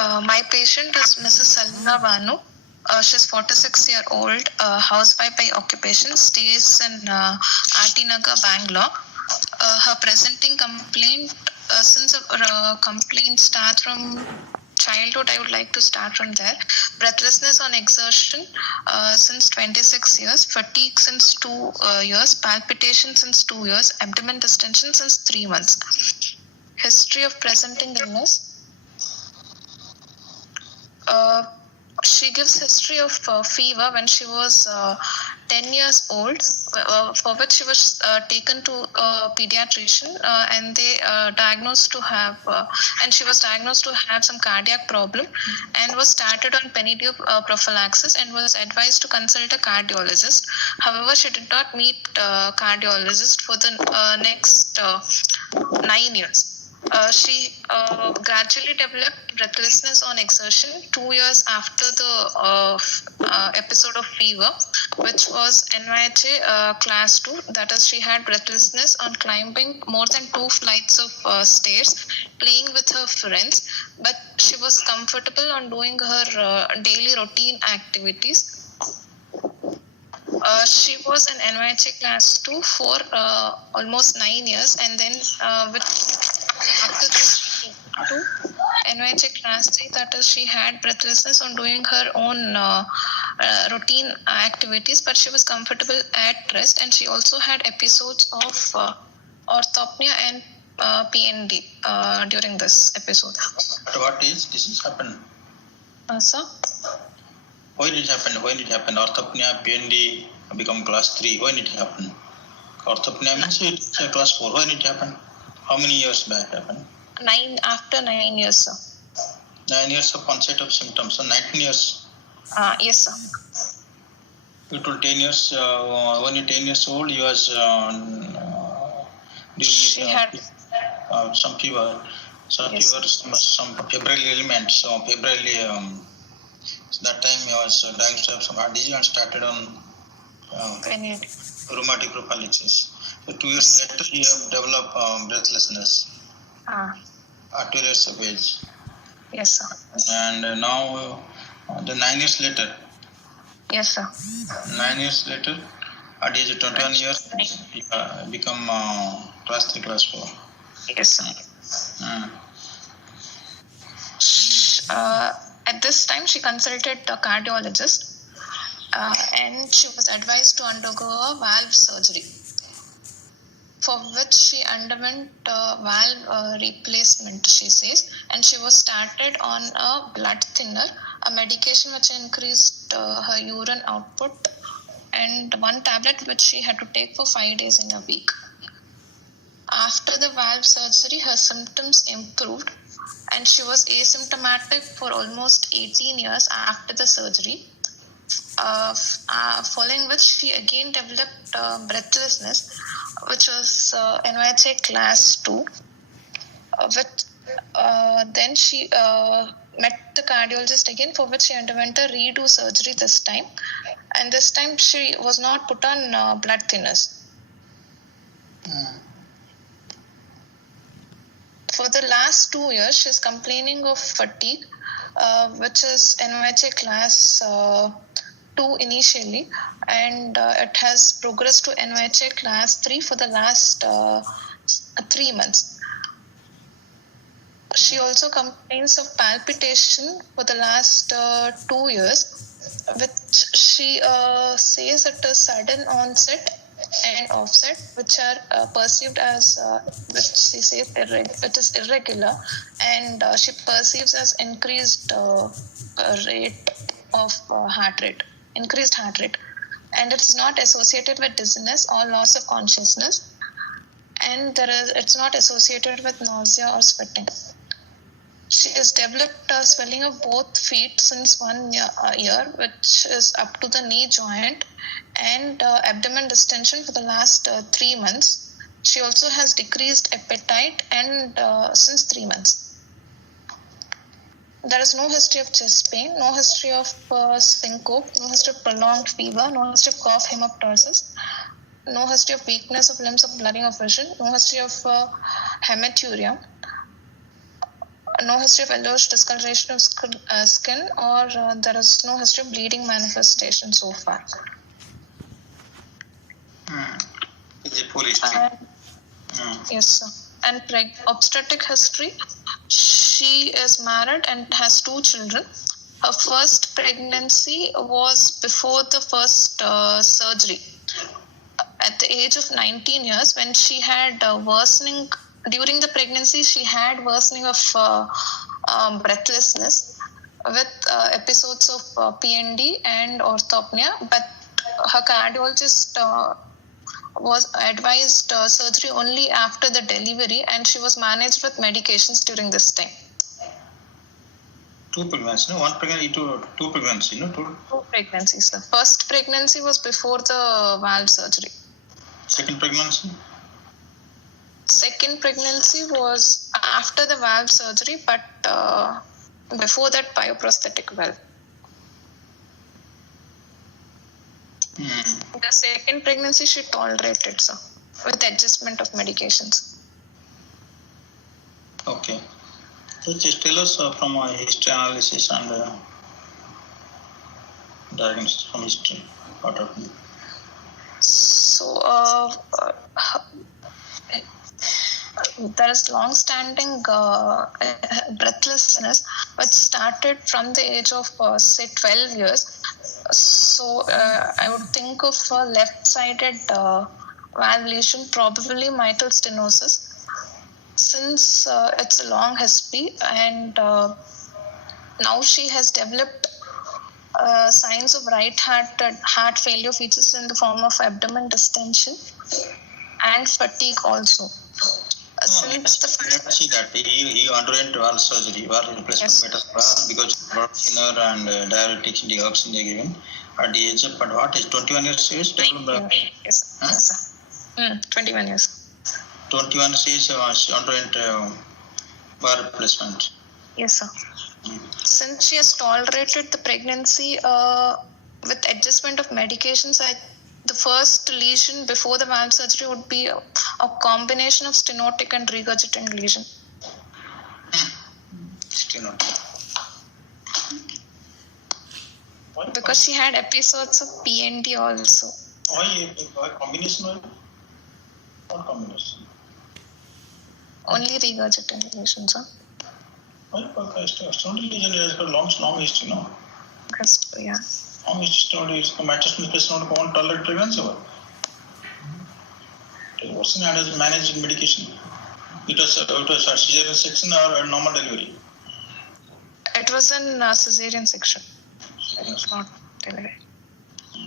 My patient is Mrs. Salina Banu. She's 46-year-old, housewife by occupation, stays in RT Nagar, Bangalore. Her presenting complaint, since her complaint starts from childhood, I would like to start from there. Breathlessness on exertion since 26 years, fatigue since 2 years, palpitation since 2 years, abdomen distension since 3 months. History of presenting illness. She gives history of fever when she was 10 years old, for which she was taken to a pediatrician, and they diagnosed to have, and she was diagnosed to have some cardiac problem, and was started on Penidio prophylaxis and was advised to consult a cardiologist. However, she did not meet cardiologist for the next 9 years. She gradually developed breathlessness on exertion 2 years after the episode of fever, which was NYHA class 2. That is, she had breathlessness on climbing more than 2 flights of stairs, playing with her friends, but she was comfortable on doing her daily routine activities. She was in NYHA class 2 for almost 9 years, and then after this, to NYHA class 3, that is, she had breathlessness on doing her own routine activities, but she was comfortable at rest, and she also had episodes of orthopnea and PND during this episode. At what age this has happened? Sir? Why did it happen? When did it happen? Orthopnea, PND become class 3. When did it happen? Orthopnea means it's class 4. When did it happen? How many years back happened? After 9 years, sir. 9 years of onset of symptoms. So 19 years. Yes, sir. You told 10 years. When you're 10 years old, you was she had some fever. Some yes, fever, some febrile ailment. So febrile. That time I was diagnosed with some heart disease and started on rheumatic prophylaxis. So 2 years later, you have developed breathlessness at 2 years of age. Yes, sir. And now, the 9 years later. Yes, sir. 9 years later, at the age of 21 years, you become class 3, class 4. Yes, sir. At this time, she consulted a cardiologist, and she was advised to undergo a valve surgery, for which she underwent valve replacement, she says, and she was started on a blood thinner, a medication which increased her urine output, and one tablet which she had to take for 5 days in a week. After the valve surgery, her symptoms improved, and she was asymptomatic for almost 18 years after the surgery, following which she again developed breathlessness, which was NYHA class 2. Then she met the cardiologist again, for which she underwent a redo surgery this time, and this time she was not put on blood thinners. For the last 2 years, she is complaining of fatigue, which is NYHA class 2 initially, and it has progressed to NYHA class 3 for the last 3 months. She also complains of palpitation for the last 2 years, which she says it is sudden onset and offset, which are perceived as, which she says it is irregular, and she perceives as increased rate of increased heart rate, and it's not associated with dizziness or loss of consciousness, and it's not associated with nausea or sweating. She has developed swelling of both feet since 1 year, which is up to the knee joint, and abdomen distension for the last 3 months. She also has decreased appetite and since 3 months. There is no history of chest pain, no history of syncope, no history of prolonged fever, no history of cough hemoptysis, no history of weakness of limbs or blurring of vision, no history of hematuria. no history of yellowish discoloration of skin, or there is no history of bleeding manifestation so far. Is it full history? Yes, sir. And obstetric history, she is married and has 2 children. Her first pregnancy was before the first surgery. At the age of 19 years, when she had worsening, during the pregnancy, she had worsening of breathlessness with episodes of PND and orthopnea, but her cardiologist was advised surgery only after the delivery, and she was managed with medications during this time. 2 pregnancies, no? 1 pregnancy, 2 pregnancies, no? 2 pregnancies, sir. First pregnancy was before the valve surgery. Second pregnancy? Second pregnancy was after the valve surgery, but before that bioprosthetic valve. The second pregnancy she tolerated, sir, with adjustment of medications. Okay. So just tell us from a history analysis and diagnosis from history. What happened? So, there is long-standing breathlessness which started from the age of say 12 years. So I would think of a left-sided valve lesion, probably mitral stenosis. Since it's a long history, and now she has developed signs of right heart failure features in the form of abdomen distension and fatigue also. Since the let's see that he underwent valve surgery, valve replacement metaphor, because blood thinner and diuretics in the oxygen they given at the age of, but what is 21 years age? Yes, sir. 21 years. 21 years she underwent valve replacement. Yes, sir. Since she has tolerated the pregnancy with adjustment of medications, the first lesion before the valve surgery would be a combination of stenotic and regurgitant lesion. Stenotic. Because she had episodes of PND also. Why combination? What combination? Only regurgitant lesions, sir. Why? Stenotic lesion has got long history, no? Yeah. Long history, stenotic won't tolerate pregnancy. It was managed medication. It was a cesarean section or a normal delivery? It was in cesarean section. It was not delivery.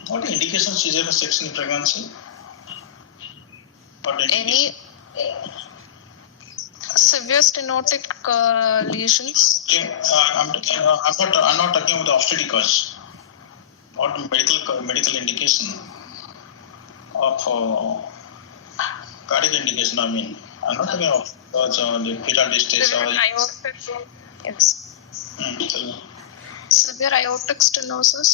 What is the indication of cesarean section in pregnancy? Any severe stenotic lesions? I'm not talking about the obstetric cause. What medical indication of cardiac indication? I mean, I'm not talking about the fetal distress or. Yes. Severe aortic stenosis,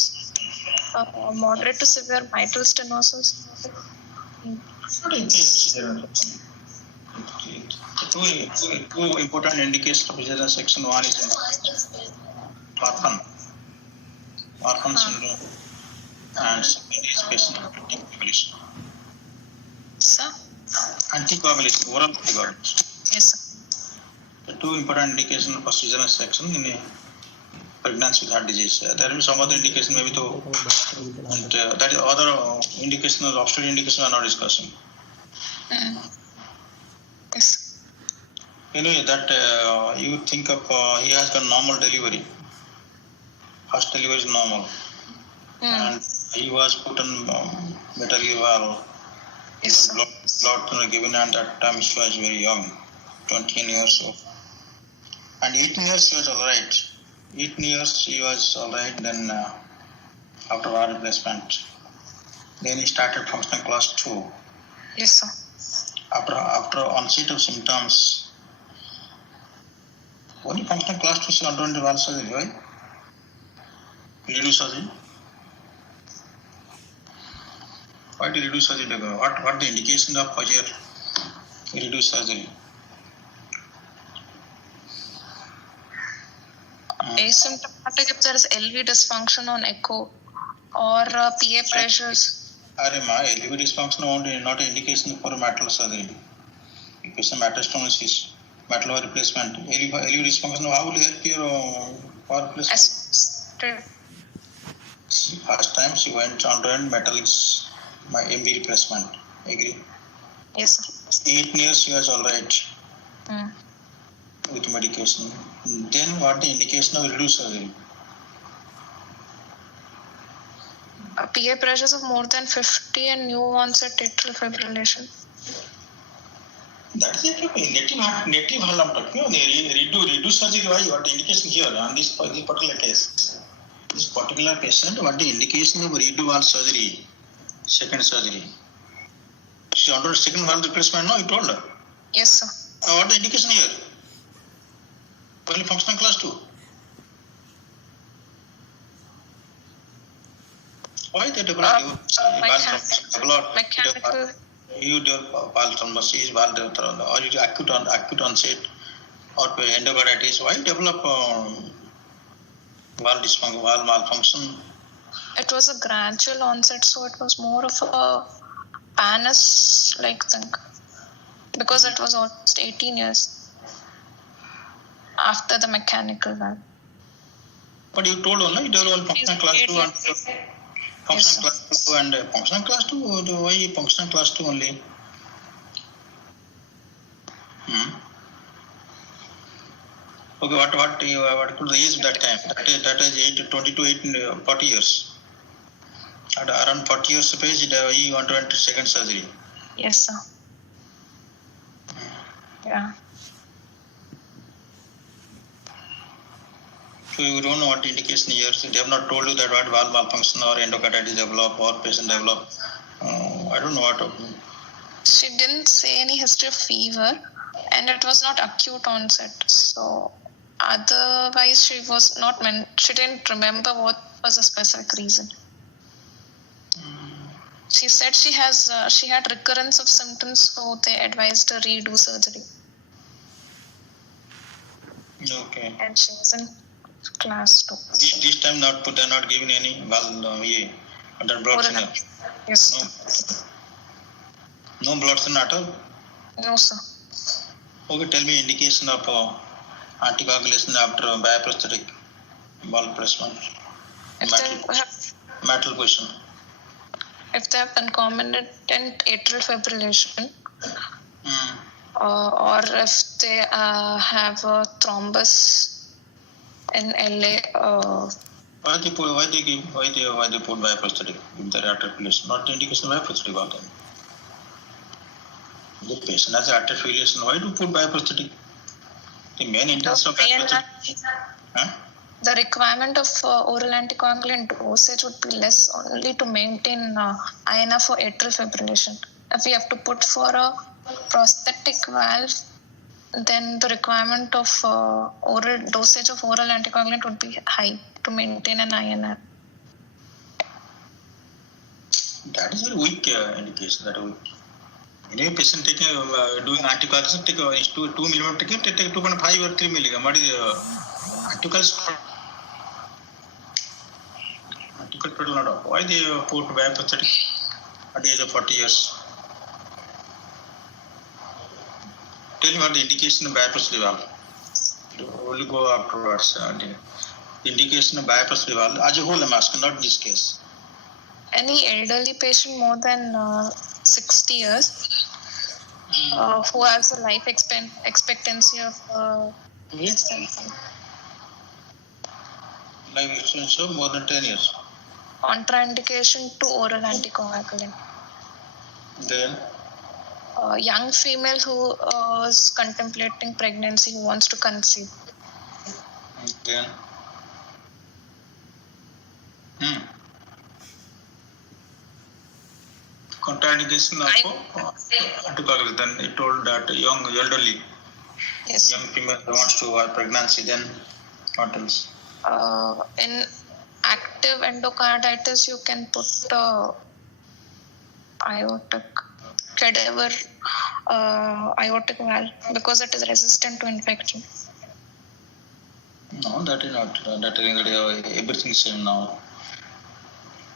moderate to severe mitral stenosis. Two important indications of cesarean section. One is orphan syndrome, and second is patient anticoagulation. Sir? Anticoagulation, oral anticoagulation. Yes, sir. The two important indications for cesarean section in a pregnancy with heart disease. There will be some other indication, maybe to, and that is other indication, obstetric indication, we are not discussing. Yes. Anyway, that you think of he has got normal delivery. First delivery is normal, and he was put on metal valve. Yes, Blood given, and that time she was very young, 20 years old. And 18 years she was alright. 18 years she was alright. Then after valve replacement, then he started functional class 2. Yes, sir. After onset of symptoms, only functional class 2 she underwent valve surgery, right? Reduce surgery. Why did reduce surgery? What the indication of reduce surgery? asymptomatic if there is LV dysfunction on echo or PA pressures. LV dysfunction only not an indication for metal surgery. If it's a metal stenosis, metal replacement, LV dysfunction, how will help your for replacement? First time she went on run metal is my MB replacement. Agree? Yes, sir. 8 years she was alright with medication. Then what the indication of reduced surgery? PA pressures of more than 50 and new onset atrial fibrillation. That is a native hall I'm talking about. Redo surgery. Why? What the indication here on this particular case? This particular patient, what the indication of redo valve surgery? Second surgery. She ordered second valve replacement. No, you told her. Yes, sir. What the indication here? Only functional class 2. Why they develop mechanical. You develop valve thrombosis, valve or you acute onset or endocarditis. Why develop valve dysfunction, valve malfunction? It was a gradual onset, so it was more of a PANIS-like thing because it was almost 18 years after the mechanical valve. But you told only you developed functional class 2 and functional class 2 and functional class 2. Why functional class 2 only? Okay, what could the age that time? That is 40 years. At around 40 years of age, you want to enter second surgery. Yes, sir. Yeah. So you don't know what indication here. So they have not told you that what valve malfunction or endocarditis develop or patient develop. I don't know what. She didn't say any history of fever, and it was not acute onset. So otherwise, she didn't remember what was the specific reason. She said she had recurrence of symptoms, so they advised her redo surgery. Okay. And she was in class 2. This time they're not giving any valve under blood thinner. Yes. No blood thinner at all? No, sir. Okay, tell me indication of anticoagulation after bioprosthetic valve placement. Metal position. If they have concomitant atrial fibrillation, or if they have a thrombus in LA. Why they put bioprosthetic if there are atrial fibrillation? Not the indication of bioprosthetic valve. The patient has atrial fibrillation. Why do you put bioprosthetic? The main interest of bioprosthetic. The requirement of oral anticoagulant dosage would be less only to maintain INR for atrial fibrillation. If we have to put for a prosthetic valve, then the requirement of dosage of oral anticoagulant would be high to maintain an INR. That is a weak indication. That weak. Any patient taking doing anticoagulation, take 2 milligram, take 2.5 or 3 milligram. What is anticoagulation? Why they put bioprosthetic at the age of 40 years? Tell me what the indication of bioprosthetic valve. We'll go afterwards. The indication of bioprosthetic valve as a whole, I'm asking, not in this case. Any elderly patient more than 60 years who has a life expectancy of Life expectancy of more than 10 years. Contraindication to oral anticoagulant. Then? Young female who is contemplating pregnancy, who wants to conceive. Then? Contraindication of anticoagulant. Then it told that young elderly. Yes. Young female who wants to have pregnancy, then what else? In active endocarditis, you can put aortic cadaver aortic valve because it is resistant to infection. No, that is not. That is everything is same now.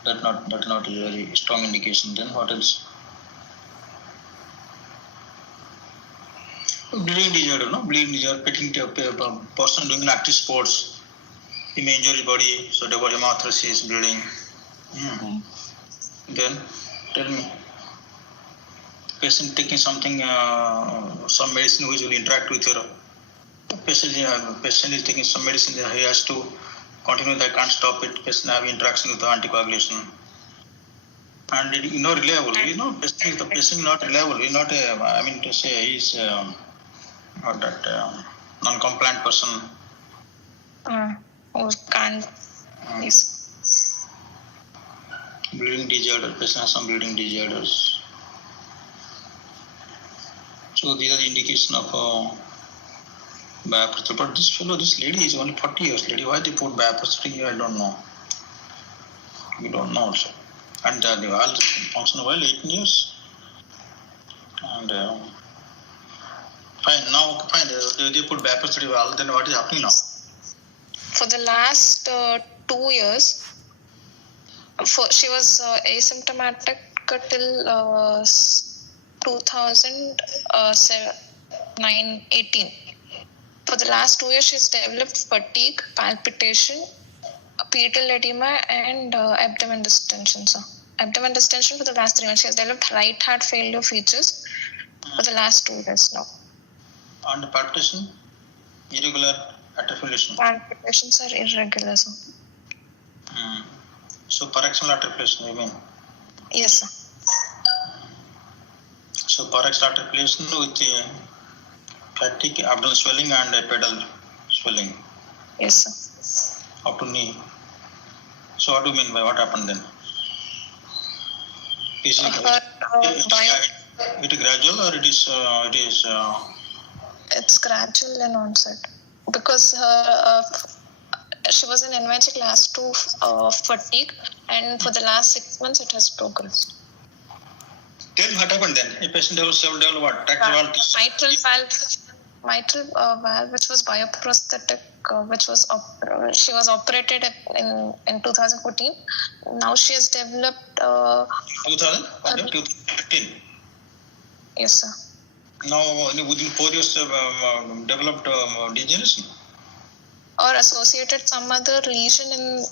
That not a very strong indication. Then what else? Bleeding disorder, no? Bleeding disorder, person doing active sports, he may injure his body, so the body hemolysis, bleeding. Then tell me, patient taking something, some medicine which will interact with your patient is taking some medicine, he has to continue that, can't stop it. Patient have interaction with the anticoagulation. And reliable. The patient is not reliable. He's not that non-compliant person. Or can't. Bleeding disorder. Patient has some bleeding disorders. So these are the indication of biopsy. But this lady is only 40 years lady. Why they put biopsy here? I don't know. We don't know also. And they all function well, 18 years. And fine. They put biopsy well. Then what is happening now? For the last 2 years, she was asymptomatic till 2018. For the last 2 years, she's developed fatigue, palpitation, pedal edema, and abdomen distension. So, abdomen distension for the last 3 months. She has developed right heart failure features for the last 2 years now. And palpitation, irregular atrial palpitations are irregular. So paroxysmal atrial, you mean? Yes, sir. So paroxysmal atrial with fatigue, abdominal swelling and pedal swelling. Yes, sir. Up to knee. So what do you mean by what happened then? Is it gradual or it is? It's gradual in onset because she was in NYC class 2 fatigue, and for the last 6 months it has progressed. Tell me what happened then. A patient developed what? Mitral valve, which was bioprosthetic, she was operated in 2014. Now she has developed 2015. Yes, sir. Now within 4 years developed degeneration or associated some other lesion in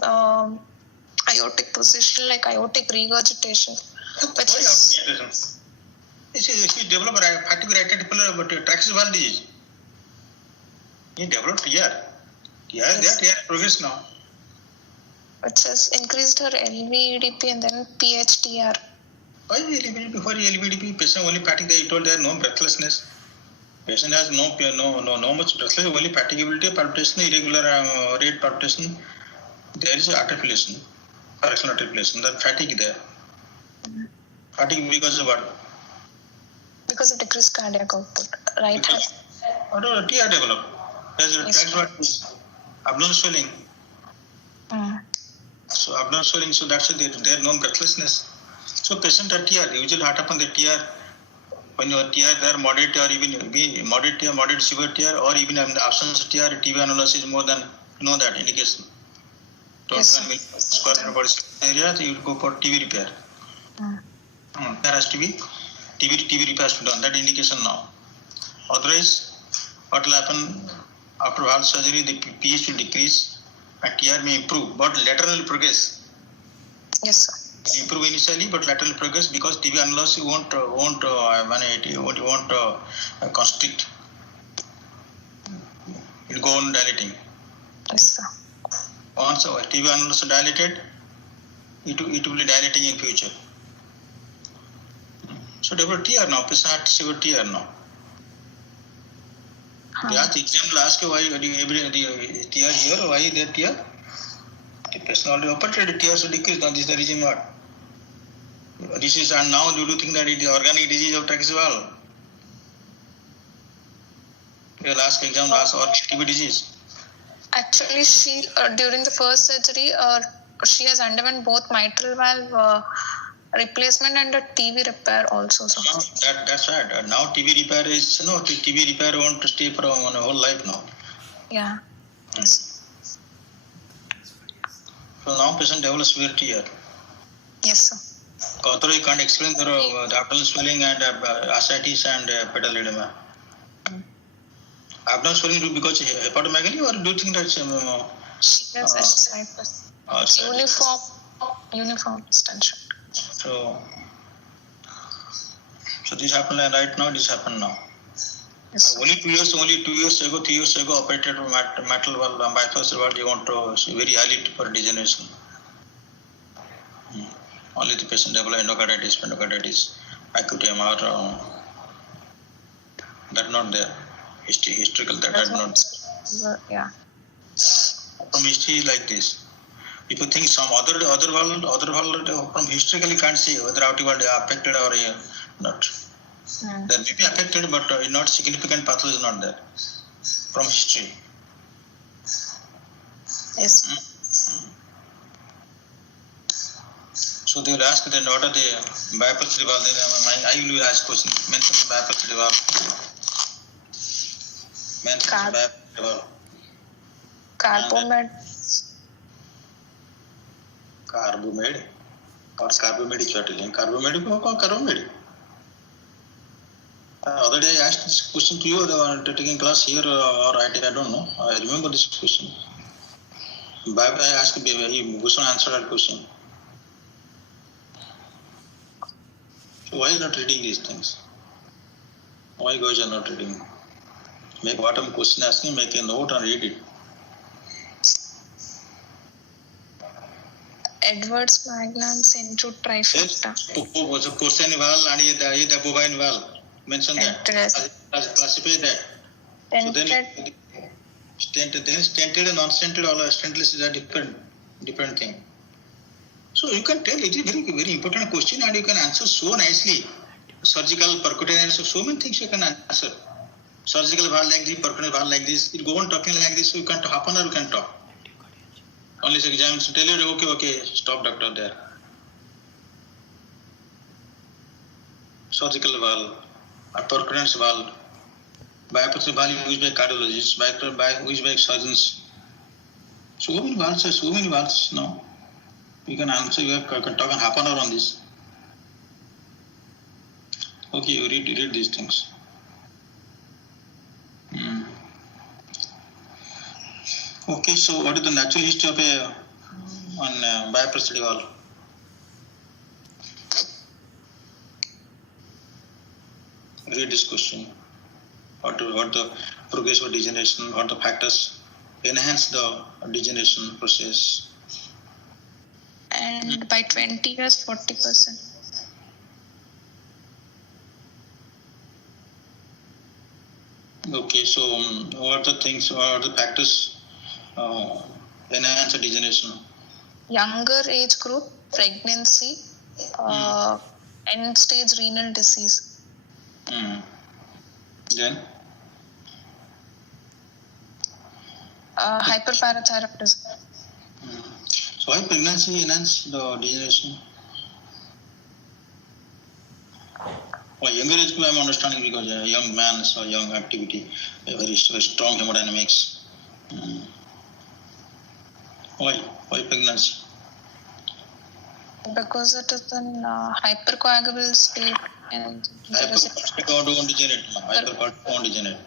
aortic position, like aortic regurgitation, which is. If you develop fatigue right atrial but Tricuspid valve disease, you developed TR. TR progress now. Which has increased her LVEDP and then PHTR. Why LVEDP? Before LVEDP, patient only fatigue. They told there no breathlessness. Patient has no much breathlessness, only fatigability, palpitation, irregular rate palpitation. There is atrial fibrillation, paroxysmal atrial fibrillation. That fatigue there. Fatigue because of what? Because of decreased cardiac output, right? What do TR develop? There's abdominal swelling. So abdominal swelling, so that's why there no breathlessness. So patient at TR, usually what happens the TR, when you are TR, there are moderate or even moderate TR, moderate severe TR, or even in the absence of TR, TV analysis is more than, that indication. Yes, square meter body area, so you will go for TV repair. There has to be TV repair has to be done, that indication now. Otherwise, what will happen after valve surgery, the pH will decrease and TR may improve, but lateral will progress. Yes, sir. It will improve initially, but lateral will progress because TV analysis won't constrict. It will go on dilating. Yes, sir. Once TV analysis dilated, it will be dilating in future. So develop TR now, patient severe TR now. They ask exam will ask you why the TR here, why there TR? The patient already operated, TR so decrease. Now this is the reason what? This is, and now do you think that it is organic disease of Tricuspid valve? They will ask exam, or TB disease. Actually, she during the first surgery, she has undergone both mitral valve replacement and a TV repair also. So. That's right. Now TV repair is TB repair won't stay for a whole life now. Yeah. Yes. So now patient develops severe tear. Yes, sir. Although you can't explain the abdominal swelling and ascites and pedal edema. Abdominal swelling because hepatomegaly, or do you think that's uniform extension? So this happened right now. This happened now. Yes, only 2 years ago, 3 years ago, operated metal valve bypass valve. You want to very early for degeneration. Only the patient develop endocarditis, acute MR. That not there. Historical that are not. Yeah. From history like this. If you think some other valve from historically can't see whether outer valve affected or not. They may be affected, but not significant pathology is not there from history. Yes. So they will ask then what are the bypass valve. I will ask question. Mention the bypass valve. Mention the bypass valve. Carbomed or carbomed is what again? Carbomed or carbomed? Other day I asked this question to you. They were taking class here or I don't know. I remember this question. I asked Bhushan answered that question. So why are you not reading these things? Why guys are not reading? Make what I'm question asking, make a note and read it. Edwards Magnum Centro Trifecta. Porcine valve and the bovine valve. Mention that. Classify that. So then stented and non-stented or stentless is a different thing. So you can tell it is very, very important question and you can answer so nicely. Surgical, percutaneous, so many things you can answer. Surgical valve like this, percutaneous valve like this. You go on talking like this, so you can't half an hour you can talk. Only exams tell you, okay, stop doctor there. Surgical valve, percutaneous valve, bypass valve used by cardiologists, used by surgeons. So many valves now. You can answer, you can talk and half an hour on this. Okay, you read these things. Okay, so what is the natural history of on bypass valve? Read this question. What the progressive degeneration, what the factors enhance the degeneration process. And by 20 years, 40%. Okay, so what are the things, what are the factors enhance the degeneration? Younger age group, pregnancy, end-stage renal disease. Then? Hyperparathyroidism. So why pregnancy enhance the degeneration? Well, younger age group I am understanding because a young man, so young activity, very strong hemodynamics. Why pregnancy? Because it is in hypercoagulable state and hypercoagulable degenerate.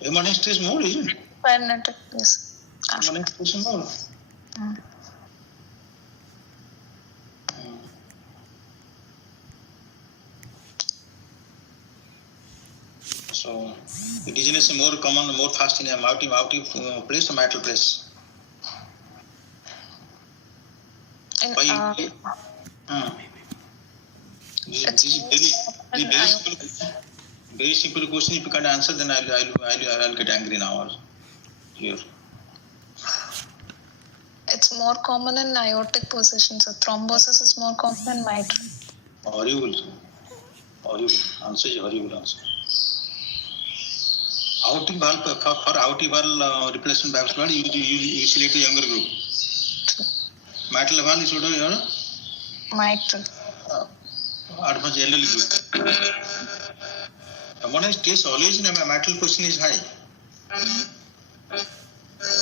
Hemodynamics is more, isn't it? Paranetic, yes. Hemodynamics is more. So the degeneration is more common, more fast in a multi place or mitral place. This is very simple question. If you can't answer, then I'll get angry now. Here. It's more common in aortic position. So thrombosis is more common in mitral. Horrible answer. Aortic valve for aortic valve replacement valve, you select a younger group. Mitral valve is what? Mitral. Advanced elderly group. One is case always in a mitral position is high.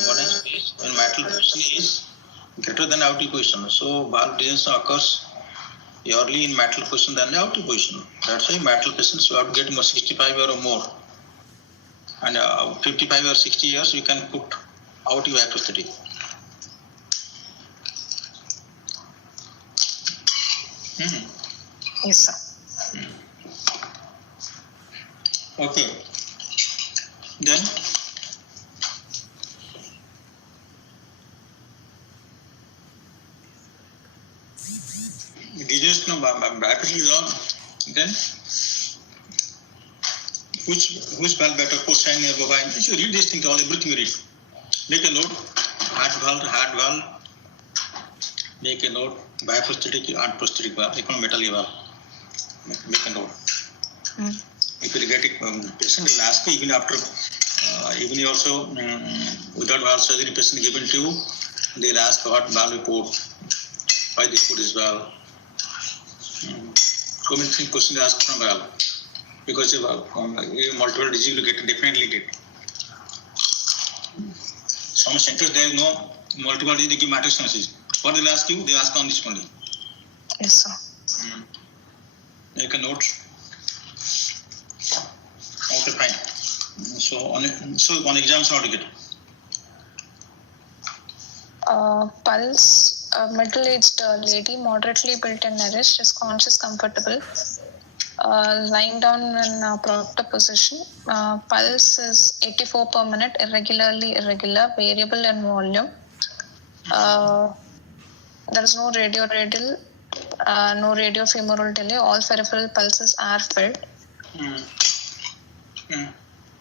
One is case when mitral position is greater than aortic position. So valve degeneracy occurs early in mitral position than the aortic position. That's why mitral patients you have to get more 65 or more. And 55 or 60 years you can put aortic valve prosthetic. Yes, sir. Okay. Then degeneration of biopsy is on. Then which valve better, porcine or bovine? You should read this thing, all everything you read. Make a note, heart valve, make a note, bioprosthetic and prosthetic valve, metal valve. Make a note. If you get it, patient will ask you even after, even also without valve surgery, patient given to you, they'll ask what valve report, why this put is valve. So many questions asked from valve. Because multiple disease you get definitely get. Some centers there is no multiple disease, they give matrix analysis. What they'll ask you, they ask on this only. Yes, sir. Make a note. Okay, fine. So on exams how to get? Pulse, middle-aged lady, moderately built and nourished, is conscious, comfortable. Lying down in a proper position. Pulse is 84 per minute, irregularly irregular, variable in volume. There is no radioradial, no radiofemoral delay. All peripheral pulses are filled.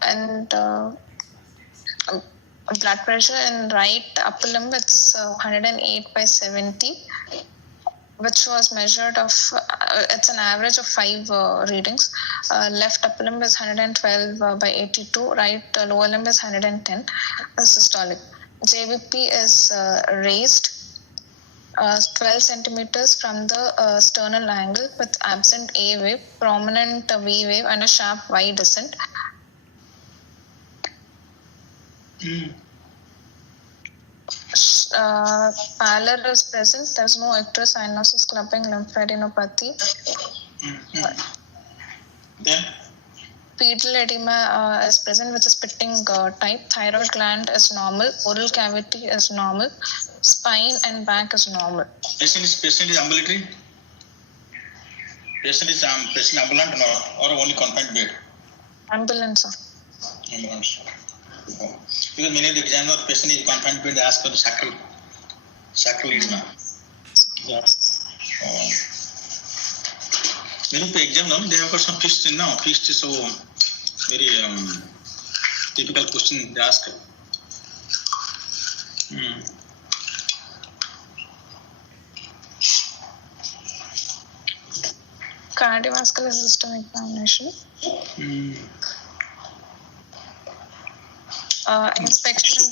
And blood pressure in right upper limb, it's 108/70. Which was measured of, it's an average of 5 readings. Left upper limb is 112/82, right lower limb is 110, systolic. JVP is raised 12 centimeters from the sternal angle with absent A wave, prominent V wave and a sharp Y descent. Pallor is present. There is no ectocyanosis, clumping, lymphadenopathy. Then Pedal edema is present, which is pitting type. Thyroid gland is normal. Oral cavity is normal. Spine and back is normal. Patient is ambulatory. Patient is ambulant or only confined bed. Ambulance. Ambulance. Because many of the examiner patient is confined bed, they ask for the sacral edema. Yes. Many exam now they have got some fixed now. Fixed is so very typical question they ask. Cardiovascular system examination. Inspection.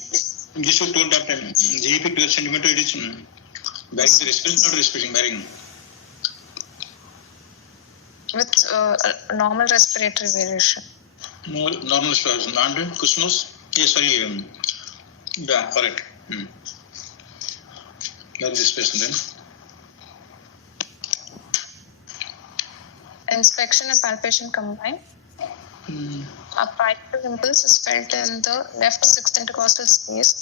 This was told that GEP 12 centimeter it is bearing the respiration or respiration bearing. With normal respiratory variation. Normal respiration. And Kushnos? Yes, sorry. Yeah, correct. That is respiration then. Inspection and palpation combined. A partial impulse is felt in the left sixth intercostal space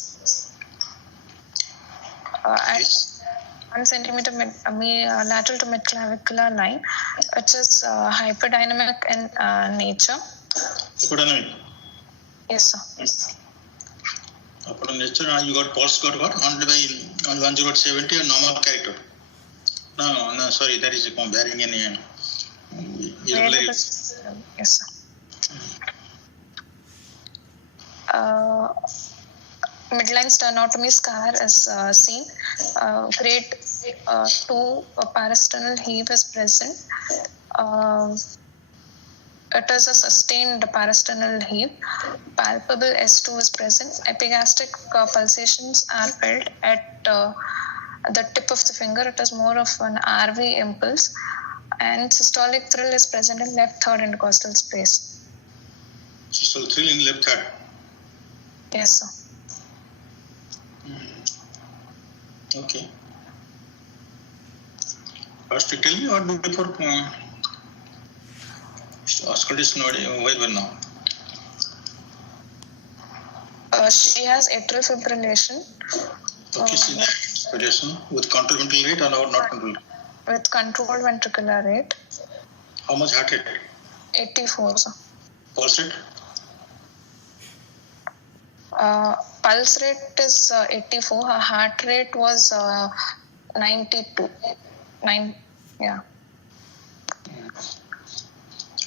at 1 centimeter lateral to mid-clavicular line, which is hyperdynamic in nature. Hyperdynamic? Yes, sir. Upon nature, you got pulse got what? 170 or normal character? No, sorry, that is bearing in yes, sir. Midline sternotomy scar is seen. Grade 2 parasternal heave is present. It is a sustained parasternal heave. Palpable S2 is present. Epigastric pulsations are felt at the tip of the finger. It is more of an RV impulse. And systolic thrill is present in left third intercostal space. Systolic thrill in left third? Yes, sir. Okay. First, tell me what before auscultation available now. She has atrial fibrillation. Okay, fibrillation with controlled ventricular rate or not controlled? With controlled ventricular rate. How much heart rate? 84, sir. Pulse rate? Pulse rate is 84. Her heart rate was 92. Yeah.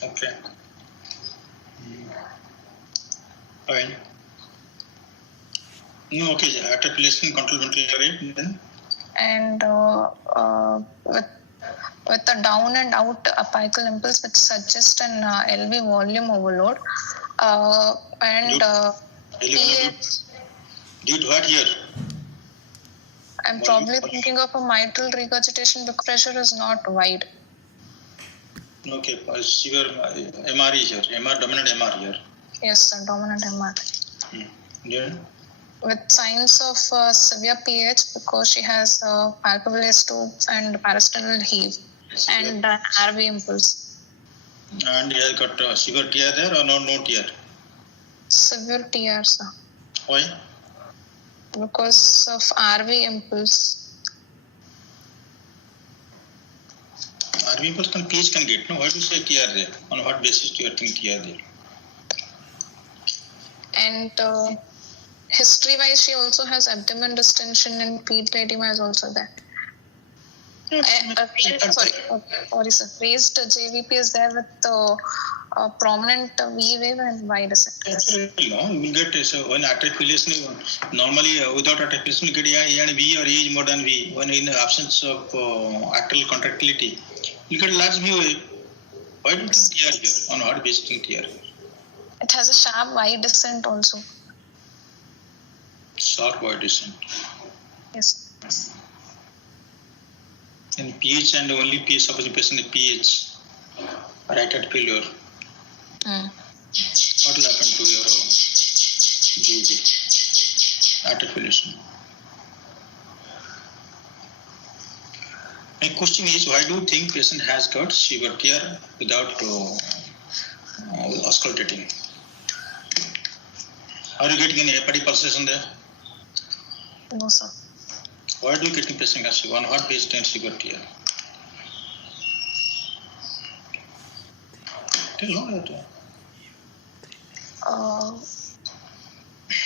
Okay. Fine. No, okay. Heart fibrillation, controlled ventricular rate, then? And with a down and out apical impulse, which suggests an LV volume overload, due to what here? I'm probably thinking of a mitral regurgitation because pressure is not wide. Okay, severe MR is here, dominant MR here. Yes, sir, dominant MR. Yeah. With signs of severe PH because she has palpable S2 and parasternal heave and RV impulse. And he has got severe TR there or no TR? Severe TR, sir. Why? Because of RV impulse. RV impulse PH can get. No, why do you say TR there? On what basis do you think TR there? And history-wise, she also has abdomen distension and ped edema is also there. Sorry, sir. Raised JVP is there with prominent V wave and Y descent. Absolutely, no. You will get when atrial fibrillation, normally without atrial fibrillation, you get A and V or A is more than V. When in the absence of atrial contractility, you get large V wave. Why do you think TR here? On what basis do you think TR here? It has a sharp Y descent also. Sharp Y descent. Yes. And pH and only pH, suppose the patient is pH, right heart failure. What will happen to your GD? Atrial fibrillation. My question is, why do you think patient has got severe TR without auscultating? Are you getting any hepatic pulsation there? No, sir. Why do you get patient has severe? On what basis and severe TR?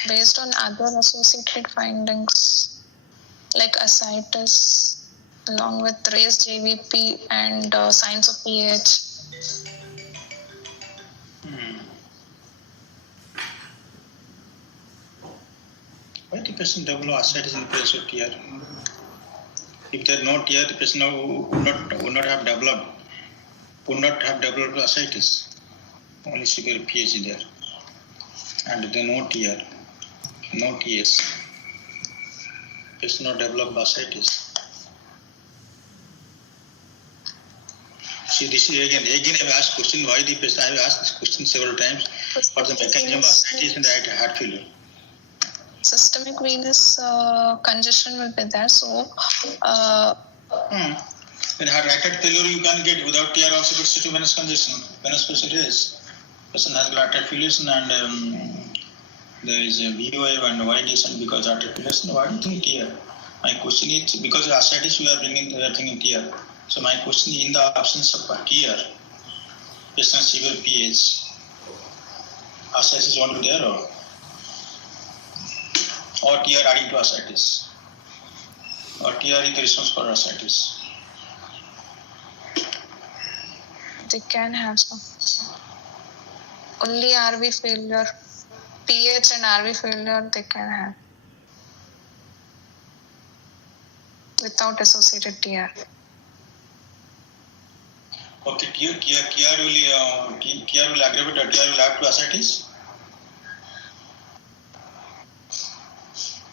Based on other associated findings like ascites, along with raised JVP and signs of pH. Why the patient develop ascites in place of TR? If there is no TR, the patient would not have developed ascites. Only severe pH is there. And there no TR, no TS. Patient not develop ascites. See, this is again I have asked question why the patient. I have asked this question several times. What the mechanism of ascites in the heart failure? Systemic venous congestion will be there. So, in right heart failure, you can get without TR also get systemic venous congestion. Venous pressure is. Person has got atrial fibrillation and there is a V wave and Y descent because atrial fibrillation. Why do you think TR? My question is because ascites we are thinking TR. So my question is in the absence of TR, patient severe pH, ascites won't be there or TR adding to ascites or TR is the response for ascites. They can have some. Only RV failure, pH and RV failure they can have without associated TR. Okay, TR will aggravate or TR will add to ascites?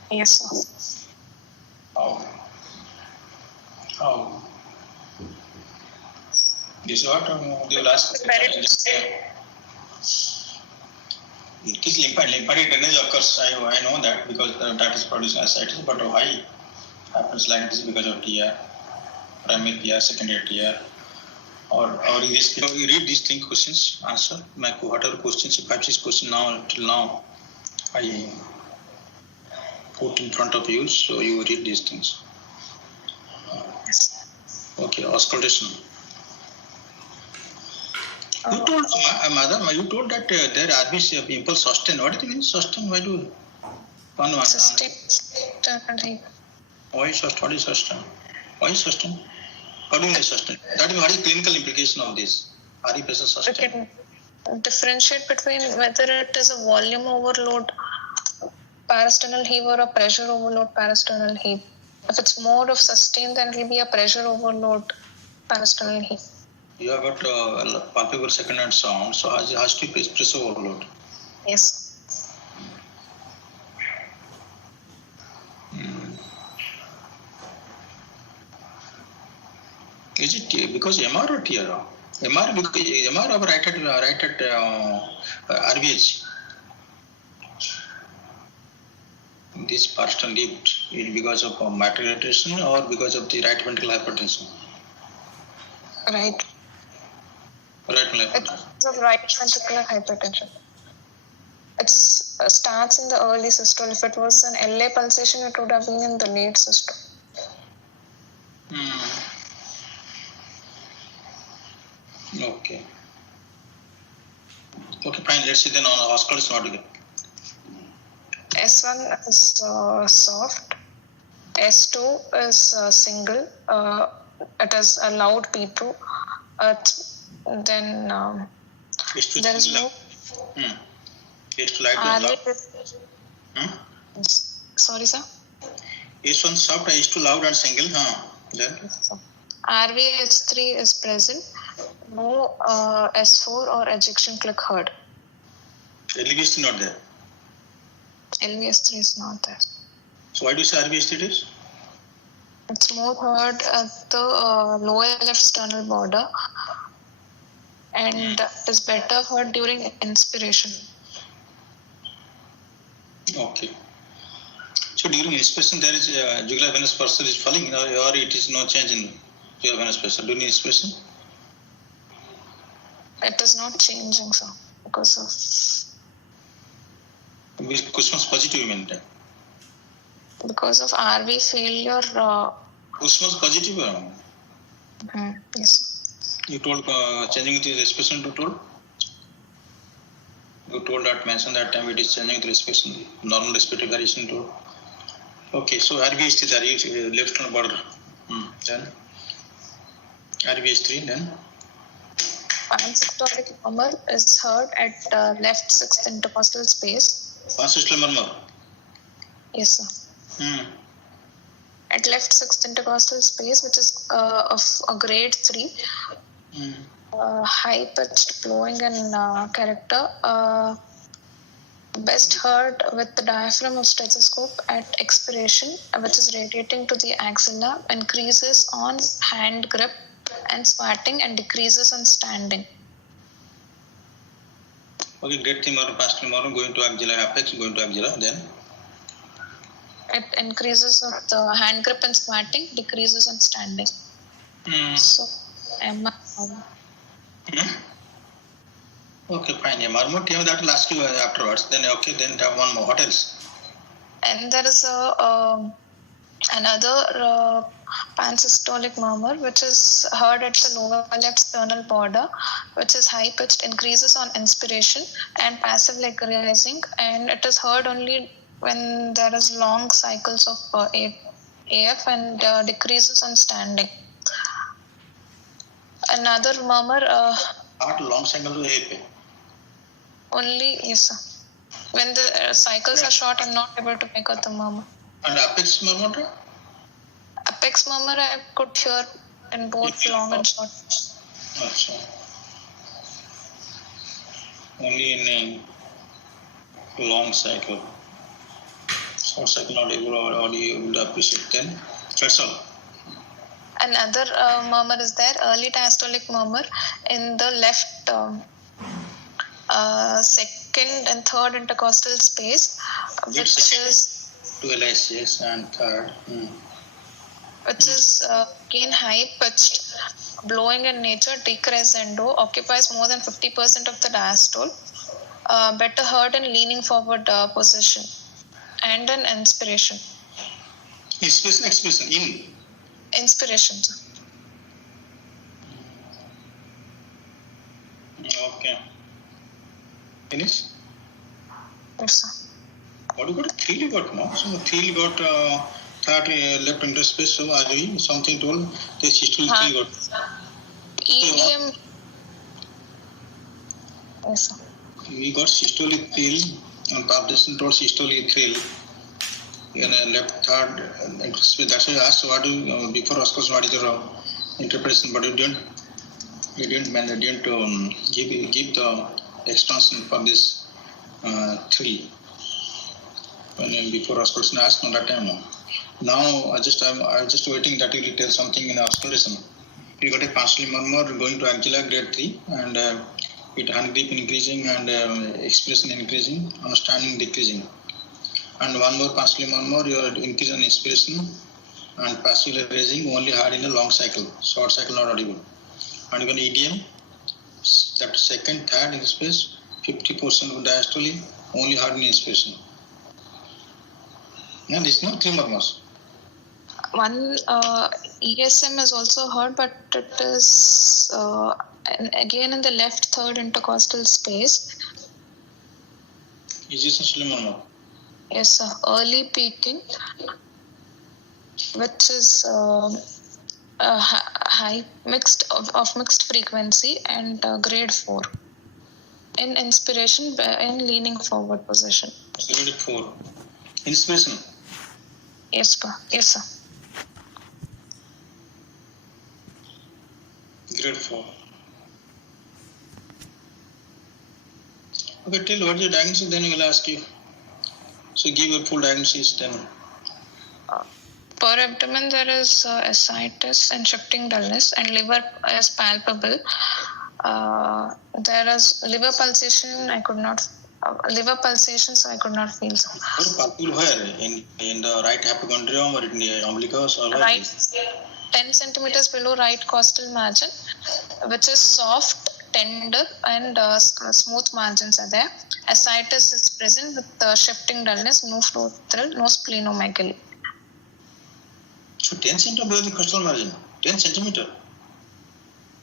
Yes, sir. How? This is what they will ask. It is lymphatic drainage occurs. I know that because that is producing ascites, but why? happens like this because of TR, primary TR, secondary TR. Or in this, you read these 3 questions, answer. Whatever questions, 5-6 questions till now, I put in front of you, so you read these things. Okay, auscultation. You told, Mother, you told that there are RBC impulse sustain. What do you mean sustain? Why do one? Sustain. Why sustain? What is sustain? Why sustain? How do you mean sustain? That is, what is clinical implication of this? RE pressure sustain. We can differentiate between whether it is a volume overload parasternal heave or a pressure overload parasternal heave. If it's more of sustain, then it will be a pressure overload parasternal heave. You have got palpable second hand sound, so it has to be pressure overload. Yes. Is it because MR or TR? MR because MR or right at RVH. This parasternal lift is because of microirritation or because of the right ventricular hypertension? Right. Right ventricular hypertension. It's of right ventricular hypertension. It starts in the early systole. If it was an LA pulsation, it would have been in the late systole. Okay. Okay, fine. Let's see then on auscultation what you get. S1 is soft. S2 is single. It is a loud P2. Then there is no. It's light and loud. Sorry, sir. S1 soft, S2 loud and single. Then RVS3 is present. No S4 or ejection click heard. LVS3 not there. LVS3 is not there. So why do you say RVS3 is? It's more heard at the lower left sternal border, and it is better heard during inspiration. Okay. So during inspiration there is jugular venous pressure is falling, or it is no change in jugular venous pressure during inspiration? It is not changing, sir, because of. Which Kussmaul's positive you mean? Because of RV failure. Kussmaul's positive? Yes. You told changing with the respiration, you told? You told that, mentioned that time it is changing with respiration, normal respiratory variation told. Okay, so RVS3 there, left on border. Then RVS3, then? Pansystolic murmur is heard at left sixth intercostal space. Pansystolic murmur? Yes, sir. At left sixth intercostal space, which is of a grade 3, high pitched blowing in character, best heard with the diaphragm of stethoscope at expiration, which is radiating to the axilla, increases on hand grip and squatting and decreases on standing. Okay, great thing, pastoral murmur going to axilla, apex going to axilla, then? It increases of the hand grip and squatting, decreases on standing. So, Okay, fine. Murmur, that will ask you afterwards. Then, okay, then have one more. What else? And there is another pansystolic murmur, which is heard at the lower left sternal border, which is high pitched, increases on inspiration and passive leg raising, and it is heard only when there is long cycles of AF and decreases on standing. Another murmur. Not long cycles of AF. Only, yes, sir. When the cycles are short, I'm not able to make out the murmur. And apex murmur? Apex murmur I could hear in both long and short. Achha. Only in a long cycle. Short cycle not able or you will appreciate then. That's all. Another murmur is there, early diastolic murmur in the left second and third intercostal space, which is 2 LICS and third. which is again high-pitched, blowing in nature, decrescendo, occupies more than 50% of the diastole, better heard in leaning forward position, and an inspiration. Expression, Inspiration, sir. Okay. Finish? Yes, sir. What you got? Thrill you got, no? So thrill you got third left interspace, so are you something told? This systole thrill got. EDM. Yes, sir. We got systolic thrill and palpitation told systolic thrill. In a left third interspace. That's why I asked what do you, before of course what is your interpretation, but you didn't give the extension for this thrill. When before auscultation asked on that time. Now I'm just waiting that you will tell something in auscultation. You got a partially murmur going to axilla grade 3 and with hand grip increasing and expression increasing, understanding decreasing. And one more partially murmur, you are increasing in expression and passively raising only hard in a long cycle, short cycle not audible. And even EDM, that second, third in space, 50% of diastole only hard in expression. Yeah, this is not three murmurs. One ESM is also heard, but it is again in the left third intercostal space. Is this a slow murmur? Yes, sir. Early peaking, which is high mixed of mixed frequency and grade 4. In inspiration, in leaning forward position. Grade 4. Inspiration. Yes, sir. Yes, sir. Grade 4. Okay, tell what is your diagnosis, then we will ask you. So give your full diagnosis then. Per abdomen there is ascites and shifting dullness, and liver is palpable. There is liver pulsation. Liver pulsation, so I could not feel so. Palpable where? In the right hypochondrium or in the umbilicus or right, 10 centimeters below right costal margin, which is soft, tender, and smooth margins are there. Ascites is present with shifting dullness, no flow thrill, no splenomegaly. So 10 centimeter below the costal margin. 10 centimeter.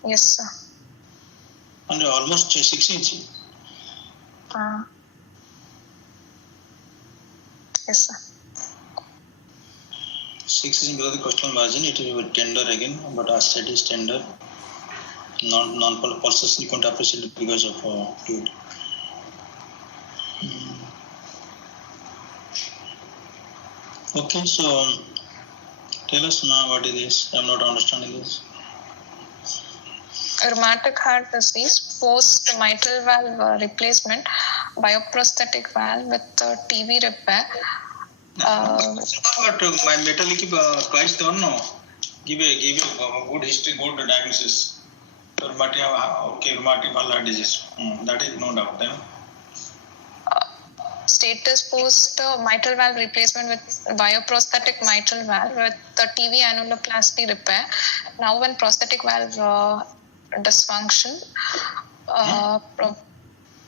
Yes, sir. And almost 6 inches. Yes, sir. 6 inches below the costal margin, it will be tender again, but ascite is tender. Non-pulsation you can't appreciate because of fluid. Okay, so tell us now what it is. I'm not understanding this. Rheumatic heart disease, post mitral valve replacement, bioprosthetic valve with TV repair. But my metallic twice done no. Give a good history, good diagnosis. Rheumatic valve disease. That is no doubt. Then. Status post mitral valve replacement with bioprosthetic mitral valve with the TV annuloplasty repair. Now when prosthetic valve dysfunction,